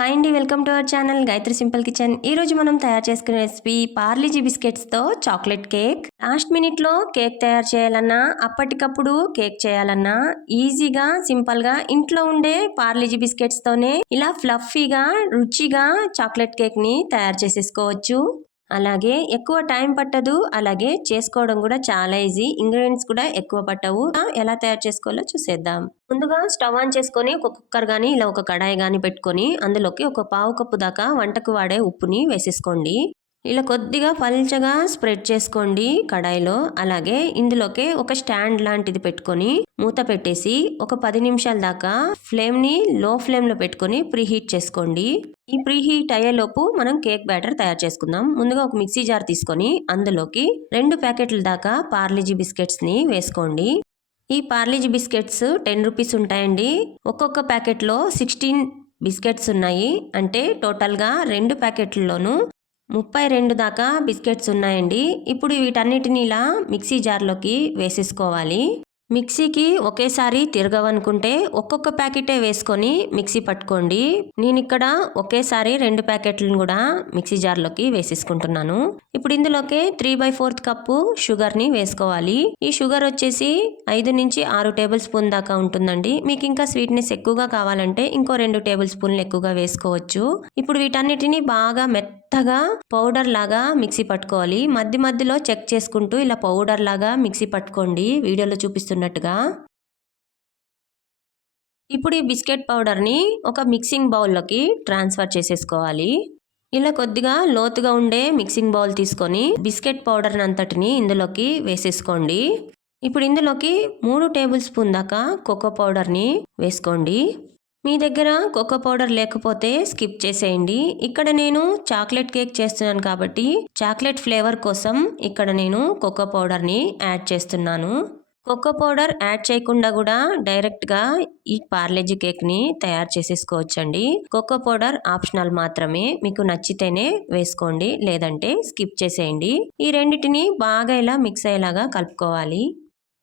Hi అండి welcome to our channel Gayatri simple kitchen. ఈ రోజు మనం తయారు చేసుకునే రెసిపీ పార్లీజీ బిస్కెట్స్తో చాక్లెట్ కేక్. లాస్ట్ మినిట్లో కేక్ తయారు చేయాలన్నా అప్పటికప్పుడు కేక్ చేయాలన్నా ఈజీగా సింపుల్గా ఇంట్లో ఉండే పార్లీజీ బిస్కెట్స్ తోనే ఇలా ఫ్లఫీగా రుచిగా చాక్లెట్ కేక్ని తయారు చేసేసుకోవచ్చు. అలాగే ఎక్కువ టైం పట్టదు. అలాగే చేసుకోవడం కూడా చాలా ఈజీ. ఇంగ్రీడియంట్స్ కూడా ఎక్కువ పట్టవు. ఎలా తయారు చేసుకోవాలో చూసేద్దాం. ముందుగా స్టవ్ ఆన్ చేసుకొని ఒక కుక్కర్ కానీ ఇలా ఒక కడాయి కానీ పెట్టుకొని అందులోకి ఒక పావు కప్పు దాకా వంటకు వాడే ఉప్పుని వేసేసుకోండి. ఇలా కొద్దిగా పల్చగా స్ప్రెడ్ చేసుకోండి కడాయిలో. అలాగే ఇందులోకి ఒక స్టాండ్ లాంటిది పెట్టుకొని మూత పెట్టేసి ఒక పది నిమిషాల దాకా ఫ్లేమ్ని లో ఫ్లేమ్లో పెట్టుకొని ప్రీహీట్ చేసుకోండి. ఈ ప్రీహీట్ అయ్యేలోపు మనం కేక్ బ్యాటర్ తయారు చేసుకుందాం. ముందుగా ఒక మిక్సీ జార్ తీసుకొని అందులోకి రెండు ప్యాకెట్ల దాకా పార్లీజీ బిస్కెట్స్ని వేసుకోండి. ఈ పార్లీజీ బిస్కెట్స్ టెన్ రూపీస్ ఉంటాయండి. ఒక్కొక్క ప్యాకెట్లో సిక్స్టీన్ బిస్కెట్స్ ఉన్నాయి. అంటే టోటల్గా రెండు ప్యాకెట్లలోనూ ముప్పై రెండు దాకా బిస్కెట్స్ ఉన్నాయండి. ఇప్పుడు వీటన్నిటిని ఇలా మిక్సీ జార్లోకి వేసేసుకోవాలి. మిక్సీకి ఒకేసారి తిరగవనుకుంటే ఒక్కొక్క ప్యాకెటే వేసుకొని మిక్సీ పట్టుకోండి. నేను ఇక్కడ ఒకేసారి రెండు ప్యాకెట్లను కూడా మిక్సీ జార్లోకి వేసేసుకుంటున్నాను. ఇప్పుడు ఇందులోకి త్రీ బై ఫోర్త్ కప్పు షుగర్ని వేసుకోవాలి. ఈ షుగర్ వచ్చేసి ఐదు నుంచి ఆరు టేబుల్ స్పూన్ దాకా ఉంటుందండి. మీకు ఇంకా స్వీట్నెస్ ఎక్కువగా కావాలంటే ఇంకో రెండు టేబుల్ స్పూన్లు ఎక్కువగా వేసుకోవచ్చు. ఇప్పుడు వీటన్నిటిని బాగా మెత్తగా పౌడర్ లాగా మిక్సీ పట్టుకోవాలి. మధ్య మధ్యలో చెక్ చేసుకుంటూ ఇలా పౌడర్ లాగా మిక్సీ పట్టుకోండి. వీడియోలో చూపిస్తున్నట్టుగా. ఇప్పుడు ఈ బిస్కెట్ పౌడర్ని ఒక మిక్సింగ్ బౌల్లోకి ట్రాన్స్ఫర్ చేసేసుకోవాలి. ఇలా కొద్దిగా లోతుగా ఉండే మిక్సింగ్ బౌల్ తీసుకొని బిస్కెట్ పౌడర్ అంతటిని ఇందులోకి వేసేసుకోండి. ఇప్పుడు ఇందులోకి మూడు టేబుల్ స్పూన్ దాకా కోకో పౌడర్ని వేసుకోండి. మీ దగ్గర కోకో పౌడర్ లేకపోతే స్కిప్ చేసేయండి. ఇక్కడ నేను చాక్లెట్ కేక్ చేస్తున్నాను కాబట్టి చాక్లెట్ ఫ్లేవర్ కోసం ఇక్కడ నేను కోకో పౌడర్ని యాడ్ చేస్తున్నాను. కోకో పౌడర్ యాడ్ చేయకుండా కూడా డైరెక్ట్గా ఈ పార్లేజీ కేక్ని తయారు చేసేసుకోవచ్చండి. కోకో పౌడర్ ఆప్షనల్ మాత్రమే. మీకు నచ్చితేనే వేసుకోండి లేదంటే స్కిప్ చేసేయండి. ఈ రెండింటిని బాగా ఇలా మిక్స్ అయ్యేలాగా కలుపుకోవాలి.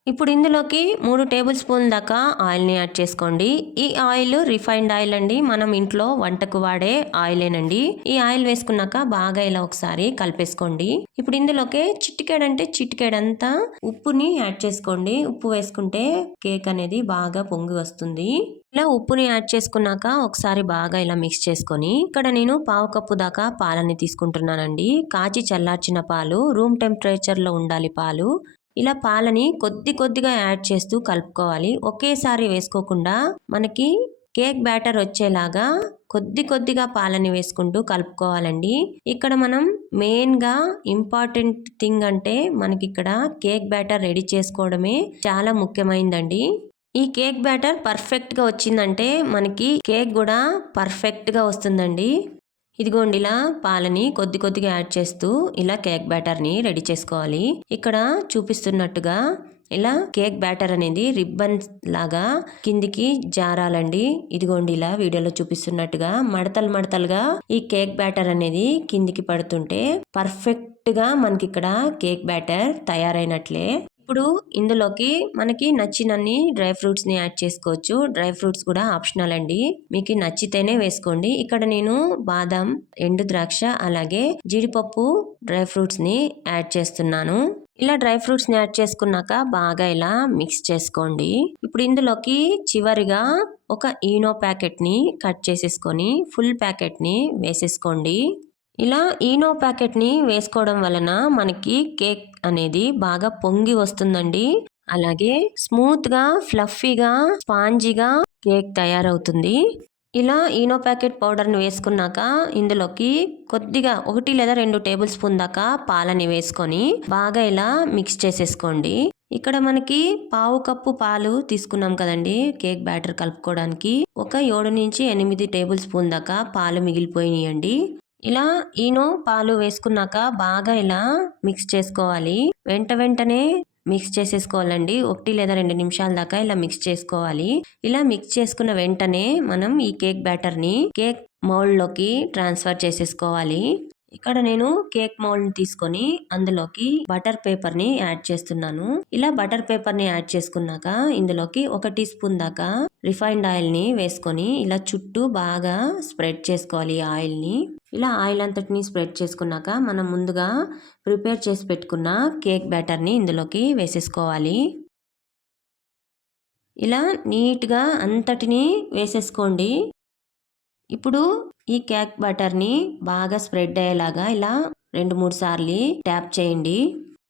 ఇప్పుడు ఇందులోకి మూడు టేబుల్ స్పూన్ దాకా ఆయిల్ని యాడ్ చేసుకోండి. ఈ ఆయిల్ రిఫైన్డ్ ఆయిల్ అండి. మనం ఇంట్లో వంటకు వాడే ఆయిలేనండి. ఈ ఆయిల్ వేసుకున్నాక బాగా ఇలా ఒకసారి కలిపేసుకోండి. ఇప్పుడు ఇందులోకి చిట్టికేడంటే చిట్టికేడంతా ఉప్పుని యాడ్ చేసుకోండి. ఉప్పు వేసుకుంటే కేక్ అనేది బాగా పొంగి వస్తుంది. ఇలా ఉప్పుని యాడ్ చేసుకున్నాక ఒకసారి బాగా ఇలా మిక్స్ చేసుకొని ఇక్కడ నేను పావు కప్పు దాకా పాలని తీసుకుంటున్నానండి. కాచి చల్లార్చిన పాలు రూమ్ టెంపరేచర్లో ఉండాలి పాలు ఇలా పాలని కొద్ది కొద్దిగా యాడ్ చేస్తూ కలుపుకోవాలి. ఒకేసారి వేసుకోకుండా మనకి కేక్ బ్యాటర్ వచ్చేలాగా కొద్ది కొద్దిగా పాలని వేసుకుంటూ కలుపుకోవాలండి. ఇక్కడ మనం మెయిన్గా ఇంపార్టెంట్ థింగ్ అంటే మనకి ఇక్కడ కేక్ బ్యాటర్ రెడీ చేసుకోవడమే చాలా ముఖ్యమైనదండి ఈ కేక్ బ్యాటర్ పర్ఫెక్ట్గా వచ్చిందంటే మనకి కేక్ కూడా పర్ఫెక్ట్గా వస్తుందండి. ఇదిగోండి ఇలా పాలని కొద్ది కొద్దిగా యాడ్ చేస్తూ ఇలా కేక్ బ్యాటర్ని రెడీ చేసుకోవాలి. ఇక్కడ చూపిస్తున్నట్టుగా ఇలా కేక్ బ్యాటర్ అనేది రిబ్బన్ లాగా కిందికి జారాలండి. ఇదిగోండి ఇలా వీడియోలో చూపిస్తున్నట్టుగా మడతలు మడతలుగా ఈ కేక్ బ్యాటర్ అనేది కిందికి పడుతుంటే పర్ఫెక్ట్గా మనకి ఇక్కడ కేక్ బ్యాటర్ తయారైనట్లే. ఇప్పుడు ఇందులోకి మనకి నచ్చినన్ని డ్రై ఫ్రూట్స్ని యాడ్ చేసుకోవచ్చు. డ్రై ఫ్రూట్స్ కూడా ఆప్షనల్ అండి. మీకు నచ్చితేనే వేసుకోండి. ఇక్కడ నేను బాదం ఎండు ద్రాక్ష అలాగే జీడిపప్పు డ్రై ఫ్రూట్స్ని యాడ్ చేస్తున్నాను. ఇలా డ్రై ఫ్రూట్స్ని యాడ్ చేసుకున్నాక బాగా ఇలా మిక్స్ చేసుకోండి. ఇప్పుడు ఇందులోకి చివరిగా ఒక ఈనో ప్యాకెట్ని కట్ చేసేసుకొని ఫుల్ ప్యాకెట్ని వేసేసుకోండి. ఇలా ఈనో ప్యాకెట్ని వేసుకోవడం వలన మనకి కేక్ అనేది బాగా పొంగి వస్తుందండి. అలాగే స్మూత్గా ఫ్లఫీగా స్పాంజీగా కేక్ తయారవుతుంది. ఇలా ఈనో ప్యాకెట్ పౌడర్ని వేసుకున్నాక ఇందులోకి కొద్దిగా ఒకటి లేదా రెండు టేబుల్ స్పూన్ దాకా పాలని వేసుకొని బాగా ఇలా మిక్స్ చేసేసుకోండి. ఇక్కడ మనకి పావు కప్పు పాలు తీసుకున్నాం కదండి కేక్ బ్యాటర్ కలుపుకోవడానికి. ఒక ఏడు నుంచి ఎనిమిది టేబుల్ స్పూన్ దాకా పాలు మిగిలిపోయినాయండి. ఇలా ఈనో పాలు వేసుకున్నాక బాగా ఇలా మిక్స్ చేసుకోవాలి. వెంట వెంటనే మిక్స్ చేసేసుకోవాలండి. ఒకటి లేదా రెండు నిమిషాల దాకా ఇలా మిక్స్ చేసుకోవాలి. ఇలా మిక్స్ చేసుకున్న వెంటనే మనం ఈ కేక్ బ్యాటర్ని కేక్ మౌల్డ్లోకి ట్రాన్స్ఫర్ చేసేసుకోవాలి. ఇక్కడ నేను కేక్ మౌల్డ్ తీసుకొని అందులోకి బటర్ పేపర్ని యాడ్ చేస్తున్నాను. ఇలా బటర్ పేపర్ని యాడ్ చేసుకున్నాక ఇందులోకి ఒక టీ స్పూన్ దాకా రిఫైన్డ్ ఆయిల్ని వేసుకొని ఇలా చుట్టూ బాగా స్ప్రెడ్ చేసుకోవాలి ఆయిల్ని ఇలా ఆయిల్ అంతటిని స్ప్రెడ్ చేసుకున్నాక మనం ముందుగా ప్రిపేర్ చేసి పెట్టుకున్న కేక్ బ్యాటర్ని ఇందులోకి వేసేసుకోవాలి. ఇలా నీట్గా అంతటిని వేసేసుకోండి. ఇప్పుడు ఈ కేక్ బటర్ని బాగా స్ప్రెడ్ అయ్యేలాగా ఇలా రెండు మూడు సార్లు ట్యాప్ చేయండి.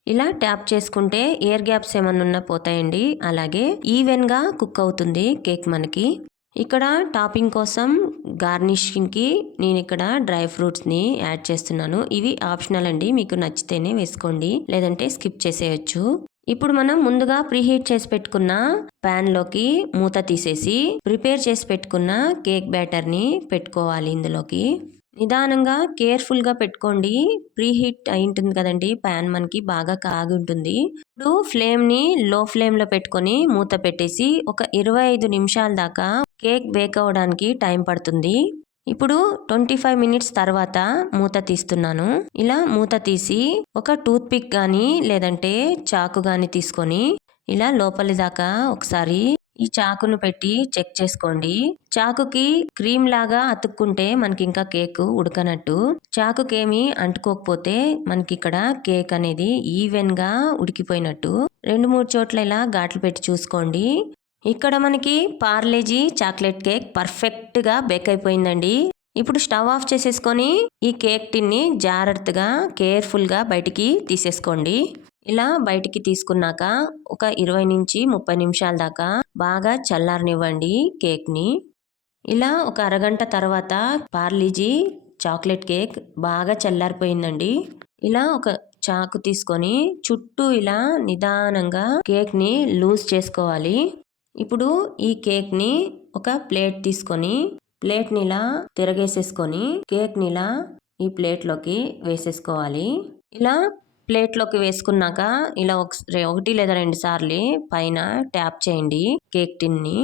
ఇలా ట్యాప్ చేసుకుంటే ఎయిర్ గ్యాప్స్ ఏమన్నా ఉన్నా పోతాయండి. అలాగే ఈవెన్గా కుక్ అవుతుంది కేక్ మనకి. ఇక్కడ టాపింగ్ కోసం గార్నిషింగ్కి నేను ఇక్కడ డ్రై ఫ్రూట్స్ని యాడ్ చేస్తున్నాను. ఇవి ఆప్షనల్ అండి. మీకు నచ్చితేనే వేసుకోండి. లేదంటే స్కిప్ చేసేయచ్చు. ఇప్పుడు మనం ముందుగా ప్రీహీట్ చేసి పెట్టుకున్న ప్యాన్లోకి మూత తీసేసి ప్రిపేర్ చేసి పెట్టుకున్న కేక్ బ్యాటర్ని పెట్టుకోవాలి ఇందులోకి. నిదానంగా కేర్ఫుల్గా పెట్టుకోండి. ప్రీహీట్ అయి ఉంటుంది కదండి ప్యాన్ మనకి బాగా కాగి ఉంటుంది. ఇప్పుడు ఫ్లేమ్ని లో ఫ్లేమ్లో పెట్టుకొని మూత పెట్టేసి ఒక ఇరవై ఐదు నిమిషాల దాకా కేక్ బేక్ అవ్వడానికి టైం పడుతుంది. ఇప్పుడు ట్వంటీ ఫైవ్ మినిట్స్ తర్వాత మూత తీస్తున్నాను. ఇలా మూత తీసి ఒక టూత్ పిక్ కానీ లేదంటే చాకు కానీ తీసుకొని ఇలా లోపలి దాకా ఒకసారి ఈ చాకును పెట్టి చెక్ చేసుకోండి. చాకుకి క్రీమ్ లాగా అతుక్కుంటే మనకి ఇంకా కేక్ ఉడకనట్టు. చాకుకేమి అంటుకోకపోతే మనకి ఇక్కడ కేక్ అనేది ఈవెన్గా ఉడికిపోయినట్టు. రెండు మూడు చోట్ల ఇలా ఘాట్లు పెట్టి చూసుకోండి. ఇక్కడ మనకి పార్లేజీ చాక్లెట్ కేక్ పర్ఫెక్ట్గా బేక్ అయిపోయిందండి. ఇప్పుడు స్టవ్ ఆఫ్ చేసేసుకొని ఈ కేక్ టిన్ని జాగ్రత్తగా కేర్ఫుల్గా బయటికి తీసేసుకోండి. ఇలా బయటికి తీసుకున్నాక ఒక ఇరవై నుంచి ముప్పై నిమిషాల దాకా బాగా చల్లారనివ్వండి కేక్ని. ఇలా ఒక అరగంట తర్వాత పార్లీజీ చాక్లెట్ కేక్ బాగా చల్లారిపోయిందండి. ఇలా ఒక చాకు తీసుకొని చుట్టూ ఇలా నిదానంగా కేక్ని లూజ్ చేసుకోవాలి. ఇప్పుడు ఈ కేక్ని ఒక ప్లేట్ తీసుకొని ప్లేట్ని ఇలా తిరగేసేసుకొని కేక్ని ఇలా ఈ ప్లేట్లోకి వేసేసుకోవాలి. ఇలా ప్లేట్లోకి వేసుకున్నాక ఇలా ఒకటి లేదా రెండు సార్లు పైన ట్యాప్ చేయండి కేక్ టిన్ని.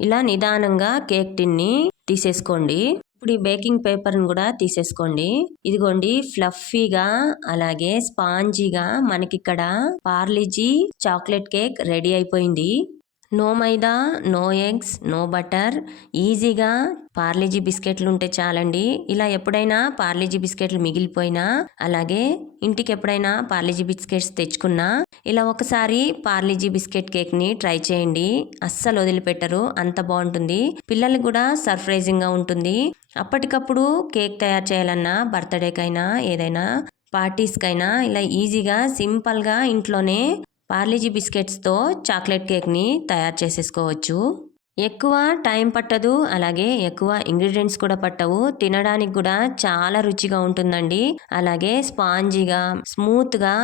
ఇలా నిదానంగా కేక్ టిన్ని తీసేసుకోండి. ఇప్పుడు ఈ బేకింగ్ పేపర్ని కూడా తీసేసుకోండి. ఇదిగోండి ఫ్లఫీగా అలాగే స్పాంజీగా మనకిక్కడ పార్లిజీ చాక్లెట్ కేక్ రెడీ అయిపోయింది. No maida no eggs no butter. ఈజీగా పార్లేజీ బిస్కెట్లు ఉంటే చాలండి. ఇలా ఎప్పుడైనా పార్లేజీ బిస్కెట్లు మిగిలిపోయినా అలాగే ఇంటికి ఎప్పుడైనా పార్లేజీ బిస్కెట్స్ తెచ్చుకున్నా ఇలా ఒకసారి పార్లేజీ బిస్కెట్ కేక్ని ట్రై చేయండి. అస్సలు వదిలిపెట్టరు అంత బాగుంటుంది. పిల్లలకి కూడా సర్ప్రైజింగ్గా ఉంటుంది. అప్పటికప్పుడు కేక్ తయారు చేయాలన్నా బర్త్డేకైనా ఏదైనా పార్టీస్కైనా ఇలా ఈజీగా సింపుల్గా ఇంట్లోనే పార్లీజీ బిస్కెట్స్తో చాక్లెట్ కేక్ని తయారు చేసేసుకోవచ్చు. ఎక్కువ టైం పట్టదు అలాగే ఎక్కువ ఇంగ్రీడియంట్స్ కూడా పట్టవు. తినడానికి కూడా చాలా రుచిగా ఉంటుందండి. అలాగే స్పాంజీగా స్మూత్గా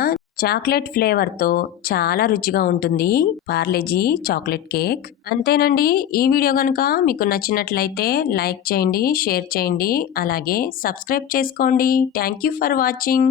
చాక్లెట్ ఫ్లేవర్తో చాలా రుచిగా ఉంటుంది పార్లేజీ చాక్లెట్ కేక్. అంతేనండి ఈ వీడియో కనుక మీకు నచ్చినట్లయితే లైక్ చేయండి షేర్ చేయండి అలాగే సబ్స్క్రైబ్ చేసుకోండి. Thank you for watching.